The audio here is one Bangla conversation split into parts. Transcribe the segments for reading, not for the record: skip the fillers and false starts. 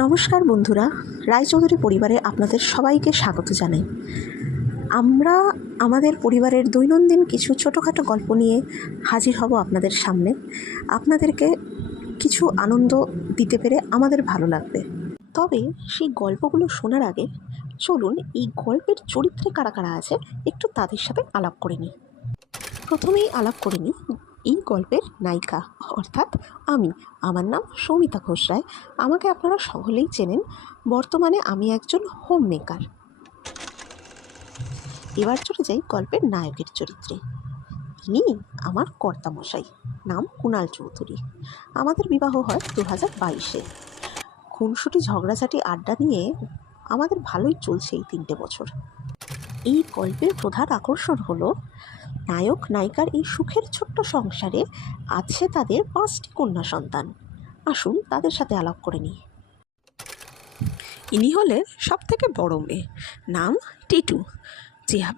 নমস্কার বন্ধুরা, রায়চৌধুরী পরিবারে আপনাদের সবাইকে স্বাগত জানাই। আমরা আমাদের পরিবারের দৈনন্দিন কিছু ছোটোখাটো গল্প নিয়ে হাজির হব আপনাদের সামনে। আপনাদেরকে কিছু আনন্দ দিতে পেরে আমাদের ভালো লাগবে। তবে সেই গল্পগুলো শোনার আগে চলুন এই গল্পের চরিত্রে কারা কারা আছে একটু তাদের সাথে আলাপ করে নিই। প্রথমেই আলাপ করে নিই এই গল্পের নায়িকা, অর্থাৎ আমার নাম সৌমিতা ঘোষ রায়। আমাকে আপনারা সকলেই চেনেন। বর্তমানে আমি একজন হোম মেকার। এবার চলে যাই গল্পের নায়কের চরিত্রে। ইনি আমার কর্তামশাই, নাম কুণাল চৌধুরী। আমাদের বিবাহ হয় 2022-এ। খুনসুটি ঝগড়াঝাটি আড্ডা নিয়ে আমাদের ভালোই চলছে এই 3টে বছর। এই গল্পের প্রধান আকর্ষণ হলো নায়ক নায়িকার এই সুখের ছোট্ট সংসারে আছে তাদের 5টি কন্যা সন্তান। আসুন তাদের সাথে আলাপ করে নিই। ইনি হলেন সব থেকে বড় মেয়ে, নাম টিটু।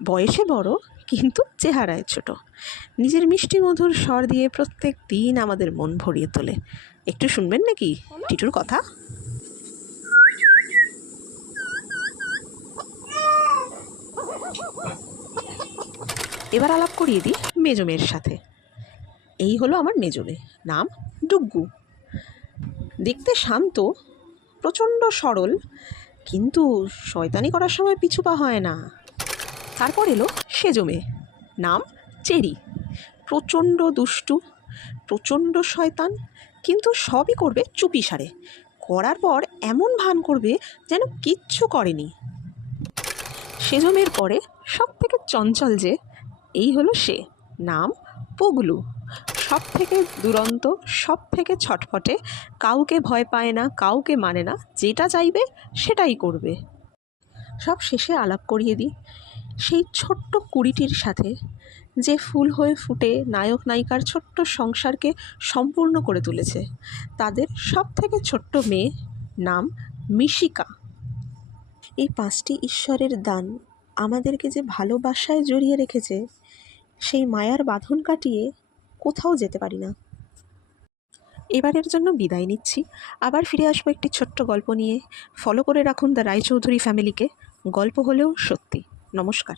বয়সে বড় কিন্তু চেহারায় ছোট। নিজের মিষ্টি মধুর স্বর দিয়ে প্রত্যেক দিন আমাদের মন ভরিয়ে তোলে। একটু শুনবেন নাকি টিটুর কথা? এবার আলাপ করিয়ে দিই মেজো মেয়ের সাথে। এই হলো আমার মেজো মেয়ে, নাম ডুগ্গু। দেখতে শান্ত, প্রচণ্ড সরল, কিন্তু শয়তানি করার সময় পিছু পা হয় না। তারপর এলো সেজো মেয়ে, নাম চেরি। প্রচণ্ড দুষ্টু, প্রচণ্ড শয়তান, কিন্তু সবই করবে চুপি সারে। করার পর এমন ভান করবে যেন কিচ্ছু করেনি। সেজো মেয়ের পরে সব থেকে চঞ্চল যে, এই হলো সে, নাম পুগলু। সব থেকে দুরন্ত, সব থেকে ছটফটে, কাউকে ভয় পায় না, কাউকে মানে না, যেটা চাইবে সেটাই করবে। সব শেষে আলাপ করিয়ে দিই সেই ছোট্ট কুড়িটির সাথে, যে ফুল হয়ে ফুটে নায়ক নায়িকার ছোট্ট সংসারকে সম্পূর্ণ করে তুলেছে। তাদের সব থেকে ছোট্ট মেয়ে, নাম মিশিকা। এই 5টি ঈশ্বরের দান আমাদেরকে যে ভালোবাসায় জড়িয়ে রেখেছে, সেই মায়ার বাঁধন কাটিয়ে কোথাও যেতে পারি না। এবারের জন্য বিদায় নিচ্ছি। আবার ফিরে আসবো একটি ছোট্ট গল্প নিয়ে। ফলো করে রাখুন দ্য রায়চৌধুরী ফ্যামিলিকে। গল্প হলেও সত্যি। নমস্কার।